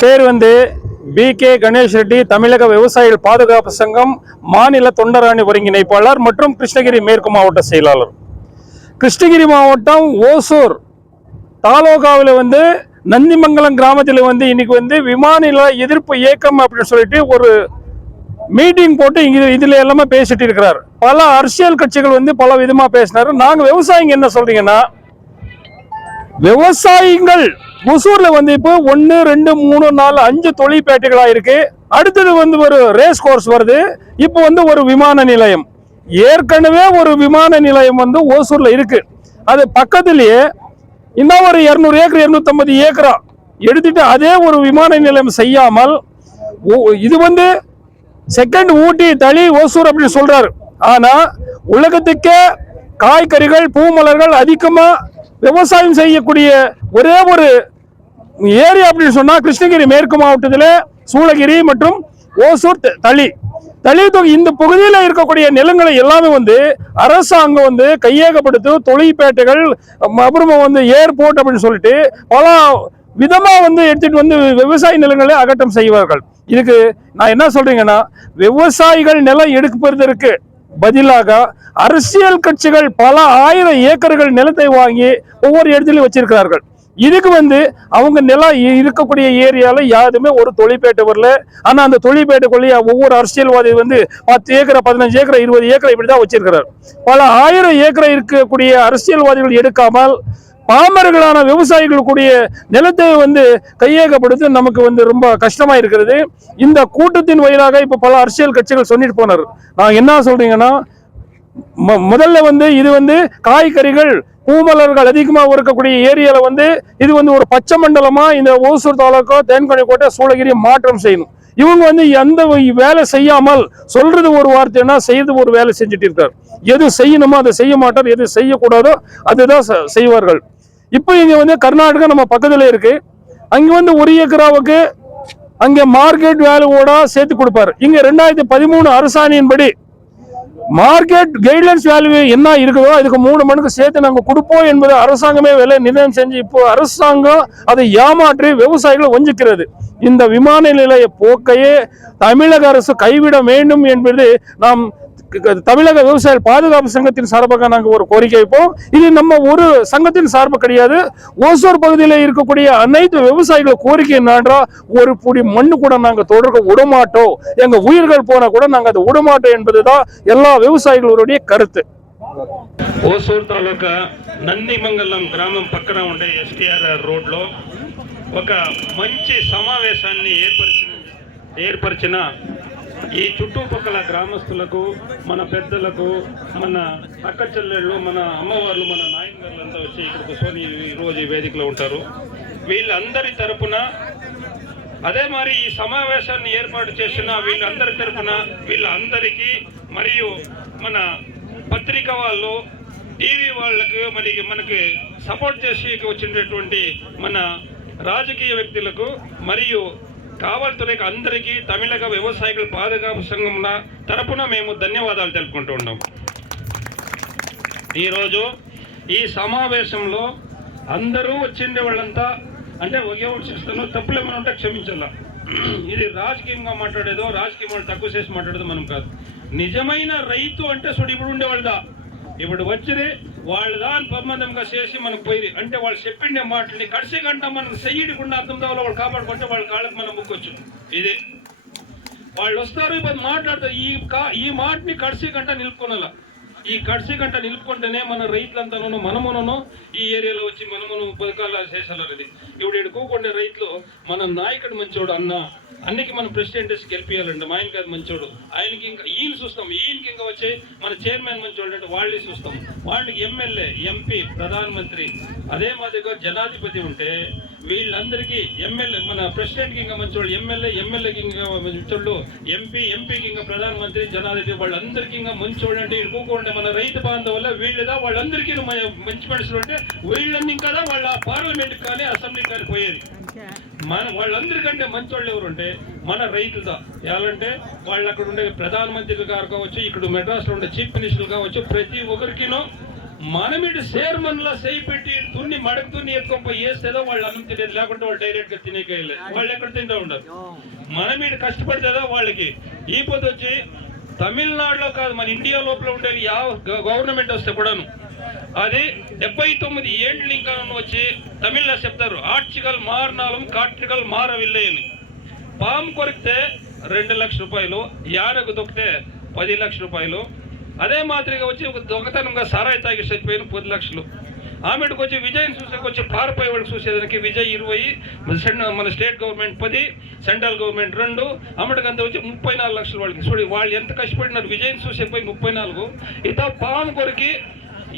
பேர் வந்து BK கணேஷ் ரெட்டி, தமிழக விவசாயிகள் பாதுகாப்பு சங்கம் மாநில தொண்டரணி ஒருங்கிணைப்பாளர் மற்றும் கிருஷ்ணகிரி மேற்கு மாவட்ட செயலாளர். கிருஷ்ணகிரி மாவட்டம் ஓசூர் தாலுகாவில் வந்து நந்திமங்கலம் கிராமத்தில் வந்து இன்னைக்கு வந்து விமான நிலைய எதிர்ப்பு இயக்கம் அப்படின்னு சொல்லிட்டு ஒரு மீட்டிங் போட்டு இதுல எல்லாமே பேசிட்டு இருக்கிறார். பல அரசியல் கட்சிகள் வந்து பல விதமா பேசினாரு. நாங்க விவசாயிங்க என்ன சொல்றீங்கன்னா, விவசாயிகள் ஒசூர்ல வந்து இப்போ 1, 2, 3, 4, 5 தொழிற்பேட்டைகளா இருக்கு. அடுத்தது வந்து ஒரு ரேஸ் கோர்ஸ் வருது. இப்போ வந்து ஒரு விமான நிலையம், ஏற்கனவே ஒரு விமான நிலையம் வந்து ஓசூர்ல இருக்கு. அது பக்கத்திலேயே இன்னும் ஒரு 200 ஏக்கர் 250 ஏக்கரா எடுத்துட்டு அதே ஒரு விமான நிலையம் செய்யாமல் இது வந்து செகண்ட் ஊட்டி தளி ஓசூர் அப்படின்னு சொல்றாரு. ஆனா உலகத்துக்கே காய்கறிகள் பூமலர்கள் அதிகமா விவசாயம் செய்யக்கூடிய ஒரே ஒரு ஏரியா அப்படின்னு சொன்னா கிருஷ்ணகிரி மேற்கு மாவட்டத்தில் சூளகிரி மற்றும் ஓசூர் தளி தொகுதி. இந்த பகுதியில் இருக்கக்கூடிய நிலங்களை எல்லாமே வந்து அரசாங்கம் வந்து கையகப்படுத்தும் தொழிற்பேட்டைகள் அப்புறமா வந்து ஏர்போர்ட் அப்படின்னு சொல்லிட்டு பல விதமா வந்து எடுத்துட்டு வந்து விவசாய நிலங்களை அகற்றம் செய்வார்கள். இதுக்கு நான் என்ன சொல்றீங்கன்னா, விவசாயிகள் நிலம் எடுப்பதற்கு பதிலாக அரசியல் கட்சிகள் பல ஆயிரம் ஏக்கர்கள் நிலத்தை வாங்கி ஒவ்வொரு இடத்துலையும் வச்சிருக்கிறார்கள். இதுக்கு வந்து அவங்க நிலம் இருக்கக்கூடிய ஏரியால யாருமே ஒரு தொழிற்பேட்டை வரல. ஆனா அந்த தொழிற்பேட்டைக்குள்ளேயே ஒவ்வொரு அரசியல்வாதி வந்து 10 ஏக்கர் 15 ஏக்கர் 20 ஏக்கர் இப்படிதான் வச்சிருக்கிறார். பல ஆயிரம் ஏக்கரை இருக்கக்கூடிய அரசியல்வாதிகள் எடுக்காமல் பாமர்களான விவசாயிகளுடைய நிலத்தை வந்து கையகப்படுத்தி நமக்கு வந்து ரொம்ப கஷ்டமா இருக்கிறது. இந்த கூட்டத்தின் வழியாக இப்ப பல அரசியல் கட்சிகள் சொல்லிட்டு போனார். நான் என்ன சொல்றீங்கன்னா, முதல்ல வந்து இது வந்து காய்கறிகள் பூமலர்கள் அதிகமாக இருக்கக்கூடிய ஏரியால வந்து இது வந்து ஒரு பச்சை மண்டலமா இந்த ஓசூர் தாலுகா தேன்கனிக்கோட்டை சூளகிரி மாற்றம் செய்யணும். இவங்க வந்து எந்த வேலை செய்யாமல் சொல்றது ஒரு வார்த்தைன்னா செய்யறது ஒரு வேலை செஞ்சுட்டு இருக்காரு. எது செய்யணுமோ அதை செய்ய மாட்டார், எது செய்யக்கூடாதோ அதுதான் செய்வார்கள். இப்போ இங்க வந்து கர்நாடகா நம்ம பக்கத்துல இருக்கு. அங்க வந்து 1 ஏக்கராவுக்கு அங்க மார்க்கெட் வேல்யூவோட சேர்த்து கொடுப்பாரு. இங்க 2013 அரசாணையின்படி மார்க்கெட் கைட்லைன்ஸ் வேல்யூ என்ன இருக்குதோ அதுக்கு 3 மடங்கு சேர்த்து நாங்க கொடுப்போம் என்பது அரசாங்கமே விலை நிர்ணயம் செஞ்சு இப்போ அரசாங்கம் அதை ஏமாற்றி விவசாயிகளை வஞ்சிக்கிறது. இந்த விமான நிலைய போக்கையே தமிழக அரசு கைவிட வேண்டும் என்பது நாம் தமிழக விவசாய பாதுகாப்பு சங்கத்தின் சார்பாக நாங்கள் ஒரு கோரிக்கை வைப்போம். இது நம்ம ஒரு சங்கத்தின் சார்பு கிடையாது. ஓசூர் பகுதியில் இருக்கக்கூடிய அனைத்து விவசாயிகள் கோரிக்கை என்னன்றா, ஒரு புடி மண்ணு கூட நாங்கள் தொடர்க விடமாட்டோம், எங்க உயிர்கள் போனா கூட நாங்கள் அதை விடமாட்டோம் என்பதுதான் எல்லா விவசாயிகளுடைய கருத்து. ఓసూర్ తాలూకా నందిమంగళం గ్రామం పక్కన ఉండే STR రోడ్లో ఒక మంచి సమావేశాన్ని ఏర్పరిచిన ఈ చుట్టుపక్కల గ్రామస్తులకు, మన పెద్దలకు, మన అక్క చెల్లెళ్ళు, మన అమ్మవార్లు, మన నాయనగారులంతా వచ్చి ఇక్కడ కూర్చొని ఈరోజు ఈ వేదికలో ఉంటారు. వీళ్ళందరి తరపున అదే మరి ఈ సమావేశాన్ని ఏర్పాటు చేసిన వీళ్ళందరి తరపున వీళ్ళందరికీ మరియు మన పత్రిక వాళ్ళు, టీవీ వాళ్ళకు, మరి మనకి సపోర్ట్ చేసి వచ్చినటువంటి మన రాజకీయ వ్యక్తులకు మరియు కావలతులకు అందరికీ తమిళగ వ్యవసాయికుల పాదుకాపు సంఘం తరపున మేము ధన్యవాదాలు తెలుపుకుంటూ ఉన్నాం. ఈరోజు ఈ సమావేశంలో అందరూ వచ్చిండే వాళ్ళంతా అంటే ఒకే ఒకటి చేస్తాను, తప్పులు ఏమైనా ఉంటే క్షమించాల. ఇది రాజకీయంగా మాట్లాడేదో, రాజకీయం వాళ్ళు తక్కువ చేసి మాట్లాడేదో మనం కాదు. నిజమైన రైతు అంటే చూడు ఇప్పుడు ఉండేవాళ్ళదా, ఇప్పుడు వచ్చిరి వాళ్ళదా సంబంధంగా చేసి మనకు పోయి అంటే వాళ్ళు చెప్పిండే మాటల్ని కడిసి గంట మనం చెయ్యకుండా అర్థం కావాలో వాళ్ళు కాపాడుకుంటే వాళ్ళ కాళ్ళకి మనం ముక్కొచ్చు. ఇదే వాళ్ళు వస్తారు, ఇప్పుడు మాట్లాడతారు. ఈ మాటని కడిసి గంట నిలుపుకోనాల. ఈ కడిసి గంట నిలుపుకుంటేనే మన రైతులంతాను మనమును ఈ ఏరియాలో వచ్చి మనమును పథకాలు చేసేలారు. ఇది ఇప్పుడు ఇక్కడ కూకుండే రైతులు మన నాయకుడు మంచోడు అన్నికి మన ప్రెసిడెంట్ గెలిపియాలంటే మా ఆయన కాదు మంచోడు, ఆయనకి ఇంకా ఈయన చూస్తాం, ఈయనకి ఇంకా వచ్చే మన చైర్మన్ మంచోడు అంటే వాళ్ళని చూస్తాం. వాళ్ళకి ఎమ్మెల్యే, ఎంపీ, ప్రధానమంత్రి, అదే మాదిరిగా జనాధిపతి ఉంటే వీళ్ళందరికీ ఎమ్మెల్యే, మన ప్రెసిడెంట్కి ఇంకా మంచోళ్ళు, ఎమ్మెల్యేకి ఇంకా మంచోళ్ళు, ఎంపీకి ఇంకా ప్రధానమంత్రి, జనాధిపతి వాళ్ళందరికీ ఇంకా మంచోళ్ళు అంటే కూకుంటే మన రైతు బాంధవుల వీళ్ళదా వాళ్ళందరికీ మంచి మనుషులు అంటే వీళ్ళని ఇంకా వాళ్ళ పార్లమెంట్కి కానీ అసెంబ్లీకి కానీ పోయేది. మన వాళ్ళందరికంటే మంచోళ్ళు ఎవరుంటే మన రైతులదా. ఎలాంటే వాళ్ళు అక్కడ ఉండే ప్రధానమంత్రులు గారు కావచ్చు, ఇక్కడ మెడ్రాస్లో ఉండే చీఫ్ మినిస్టర్లు కావచ్చు, ప్రతి ఒక్కరికినో మనమిటి చైర్మన్లా చేయి పెట్టి తున్ని మడక తున్ని ఎత్తుకొని వేస్తేదో వాళ్ళు అన్నం తినేది, లేకుంటే వాళ్ళు డైరెక్ట్ గా తినేకేయలే. వాళ్ళు ఎక్కడ తింటూ ఉండరు. మనమిటి కష్టపడితేదో వాళ్ళకి. ఈ పొద్దు వచ్చి తమిళనాడులో కాదు, మన ఇండియా లోపల ఉండేవి గవర్నమెంట్ వస్తే కూడాను అది 79 ఏళ్ళు ఇంకా వచ్చి తమిళ్లో చెప్తారు, ఆర్చికల్ మారినాలం కాట్రికల్ మారవిల్లే అని. పాము కొరికితే 2 లక్షల రూపాయలు, యానకు దొక్కితే 10 లక్షల రూపాయలు. అదే మాదిరిగా వచ్చి ఒక దొంగతనంగా సారాయి తాగి చచ్చిపోయిన 10 లక్షలు. ఆమెకు వచ్చి విజయ్ చూసేకొచ్చి పారిపోయే వాళ్ళకి చూసేదానికి విజయ్ 20, మన స్టేట్ గవర్నమెంట్ 10, సెంట్రల్ గవర్నమెంట్ 2, అమ్మటికంతా వచ్చి 34 లక్షలు వాళ్ళకి. చూడండి వాళ్ళు ఎంత కష్టపడినారు. విజయ్ చూసేపోయి 34. ఇత పాము కొరికి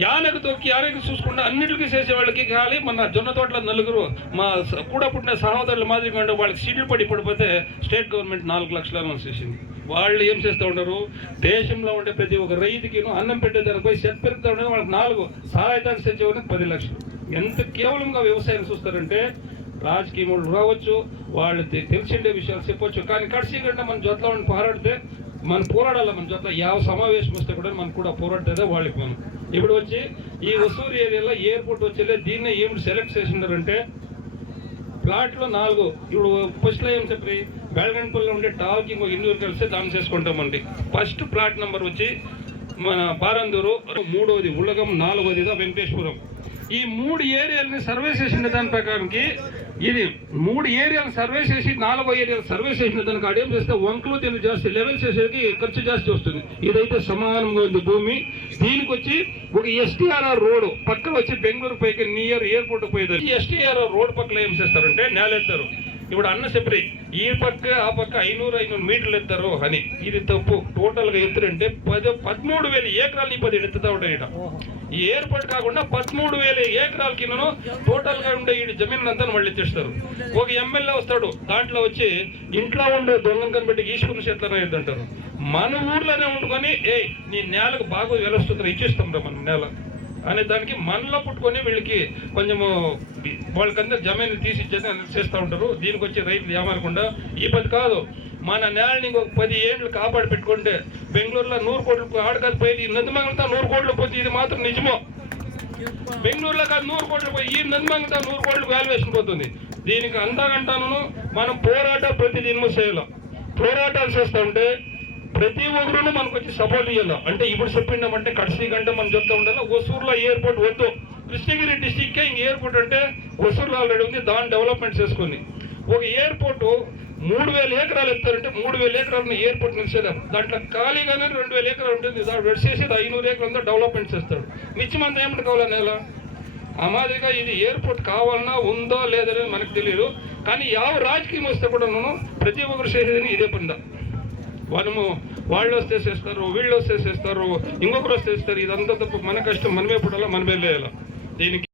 యానకు తొక్కి యానకు చూసుకుంటే అన్నిటికీ చేసే వాళ్ళకి ఖాళీ మన జొన్న తోటల 4 మా కూడా పుట్టిన సహోదరుల మాదిరిగా ఉండే వాళ్ళకి సీట్లు పడిపోతే స్టేట్ గవర్నమెంట్ 4 లక్షలు అనౌన్స్ చేసింది. వాళ్ళు ఏం చేస్తూ ఉంటారు, దేశంలో ఉండే ప్రతి ఒక్క రైతుకి అన్నం పెట్టేదానికి పోయి సెట్ పెరుగుతూ ఉండేది వాళ్ళకి 4, సహాయతానికి తెచ్చేవాళ్ళకి 10 లక్షలు. ఎంత కేవలంగా వ్యవసాయం చూస్తారంటే రాజకీయములు రావచ్చు, వాళ్ళు తెలిసిండే విషయాలు చెప్పొచ్చు, కానీ కడిసి గంట మన జొత్లో పోరాడితే మనం పోరాడాలి. మన జొత్త సమావేశం వస్తే కూడా మనకు కూడా పోరాడితే వాళ్ళకి మనం ఇప్పుడు వచ్చి ఈ వసూరు ఏరియాలో ఎయిర్పోర్ట్ వచ్చేలే దీన్నే ఏమిటి సెలెక్ట్ చేసినారంటే ప్లాట్లో 4. ఇప్పుడు ఫస్ట్లో ఏం చెప్పి బెల్గంపల్లిలో ఉండే టాల్కి ఇంకో ఇన్నూరు కలిస్తే దాన్ని చేసుకుంటామండి. ఫస్ట్ ప్లాట్ నెంబర్ వచ్చి మన బారందూరు, 3వది ఉలగం, 4వదిగా వెంకటేశ్వరం. ఈ 3 ఏరియాలని సర్వే చేసిన దాని ప్రకారంకి ఇది 3 ఏరియాలు సర్వే చేసి 4వ ఏరియాలు సర్వే చేసిన దానికి అడేం చేస్తే వంకలు తెలుగు జాస్తి, లెవెల్ చేసేది ఖర్చు జాస్తి వస్తుంది. ఇదైతే సమానంగా ఉంది భూమి. దీనికి వచ్చి ఒక ఎస్టీఆర్ఆర్ రోడ్ పక్కన వచ్చి బెంగళూరు పైకి నియర్ ఎయిర్పోర్ట్ పోయేది. ఈ ఎస్టీఆర్ఆర్ రోడ్ పక్కన ఏం చేస్తారంటే నేలెత్తారు. ఇప్పుడు అన్న చెప్పి ఈ పక్క ఆ పక్క 500 మీటర్లు ఎత్తారు అని. ఇది తప్పు. టోటల్ గా ఎత్తురంటే 13,000 ఏకరాలు ఈ 10 ఎత్తుతా ఉంటాయి. ఈ ఎయిర్పోర్ట్ కాకుండా 13,000 ఏకరాలకి టోటల్ గా ఉండే ఈ జమీన్ అంతా మళ్ళీ తెస్తారు. ఒక ఎమ్మెల్యే వస్తాడు, దాంట్లో వచ్చి ఇంట్లో ఉండే దొంగను కనిపెట్టి ఈశ్వరుని చేతులనే అంటారు. మన ఊర్లోనే ఉండుకొని నీ నేలకు బాగా వెలుస్తుంది ఇచ్చేస్తాం రా మనం నేల అనే దానికి మనలో పుట్టుకొని వీళ్ళకి కొంచెము వాళ్ళకందరూ జమీన్ తీసి చేస్తూ ఉంటారు. దీనికి వచ్చి రైతులు ఏమనకుండా ఈ పది కాదు, మన నేలని ఇంకొక 10 ఏళ్ళు కాపాడి పెట్టుకుంటే బెంగళూరులో 100 కోట్లు ఆడకాదు పోయి నందిమంగళతో 100 కోట్లు పోతే ఇది మాత్రం నిజమో. బెంగళూరులో కాదు 100 కోట్లు పోయి ఈ నందిమంగళతో 100 కోట్లకు వాల్యుయేషన్ పోతుంది. దీనికి అంతకంటాను మనం పోరాటం ప్రతి దినము చేయాలి. పోరాటాలు చేస్తూ ఉంటే ప్రతి ఒక్కరు మనకు వచ్చి సపోర్ట్ ఇవ్వాలి. అంటే ఇప్పుడు చెప్పిండామంటే కడిసి గంట మనం చెప్తా ఉండాలి. ఒసూరులో ఎయిర్పోర్ట్ వద్దు, కృష్ణగిరి డిస్టిక్కే ఇంక ఎయిర్పోర్ట్ అంటే ఒసూరులో ఆల్రెడీ ఉంది, దాన్ని డెవలప్మెంట్ చేసుకుని ఒక ఎయిర్పోర్ట్ 3,000 ఏకరాలు ఎత్తారంటే 3,000 ఏకరాలను ఎయిర్పోర్ట్ నిలిచేదాం. దాంట్లో ఖాళీగానే 2,000 ఏకరాలు ఉంటుంది. దాన్ని చేసేది 500 ఏకరాలతో డెవలప్మెంట్ చేస్తాడు. మిచ్చిమంతా ఏమిటి కావాలా నేల ఆ మాదిరిగా ఇది ఎయిర్పోర్ట్ కావాలన్నా ఉందో లేదనేది మనకు తెలియదు. కానీ రాజకీయం వస్తే కూడా ప్రతి ఒక్కరు చేసేది ఇదే పని. వాళ్ళు వస్తే చేస్తారు, వీళ్ళు వస్తే చేస్తారు, ఇంకొకరు వస్తే చేస్తారు. ఇదంతా తప్పు. మన కష్టం మనమే పుట్టాలా, మనమే లేయాలా. దీనికి